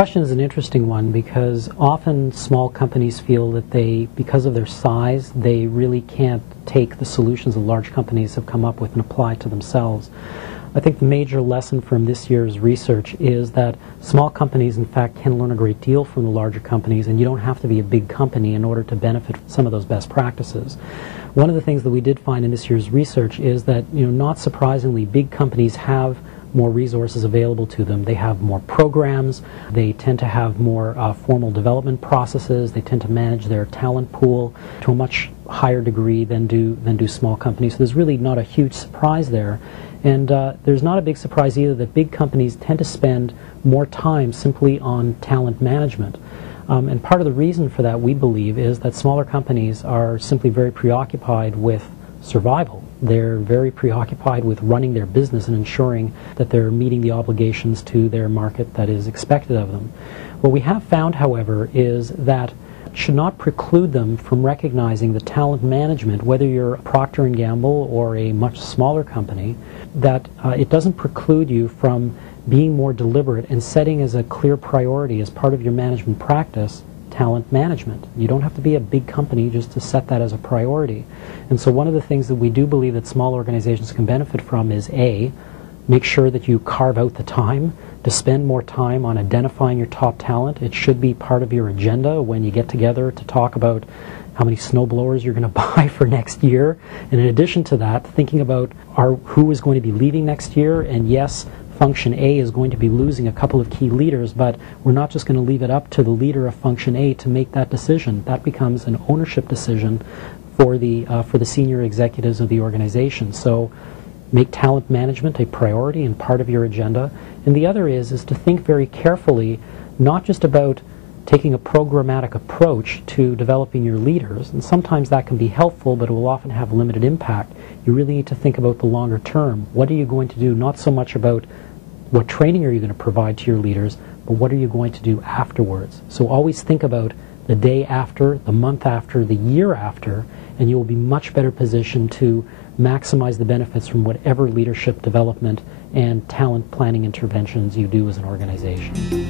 question is an interesting one because often small companies feel that because of their size, they really can't take the solutions that large companies have come up with and apply to themselves. I think the major lesson from this year's research is that small companies, in fact, can learn a great deal from the larger companies, and you don't have to be a big company in order to benefit from some of those best practices. One of the things that we did find in this year's research is that, not surprisingly, big companies have more resources available to them. They have more programs. They tend to have more formal development processes. They tend to manage their talent pool to a much higher degree than do small companies. So there's really not a huge surprise there. And there's not a big surprise either that big companies tend to spend more time simply on talent management. And part of the reason for that, we believe, is that smaller companies are simply very preoccupied with survival. They're very preoccupied with running their business and ensuring that they're meeting the obligations to their market that is expected of them. What we have found, however, is that it should not preclude them from recognizing the talent management, whether you're Procter & Gamble or a much smaller company, that it doesn't preclude you from being more deliberate and setting as a clear priority as part of your management practice talent management. You don't have to be a big company just to set that as a priority. And so one of the things that we do believe that small organizations can benefit from is A, make sure that you carve out the time to spend more time on identifying your top talent. It should be part of your agenda when you get together to talk about how many snowblowers you're going to buy for next year. And in addition to that, thinking about who is going to be leaving next year. And yes, Function A is going to be losing a couple of key leaders, but we're not just going to leave it up to the leader of Function A to make that decision. That becomes an ownership decision for the senior executives of the organization. So make talent management a priority and part of your agenda. And the other is to think very carefully, not just about taking a programmatic approach to developing your leaders, and sometimes that can be helpful, but it will often have limited impact. You really need to think about the longer term. What are you going to do? Not so much about what training are you going to provide to your leaders, but what are you going to do afterwards? So always think about the day after, the month after, the year after, and you will be much better positioned to maximize the benefits from whatever leadership development and talent planning interventions you do as an organization.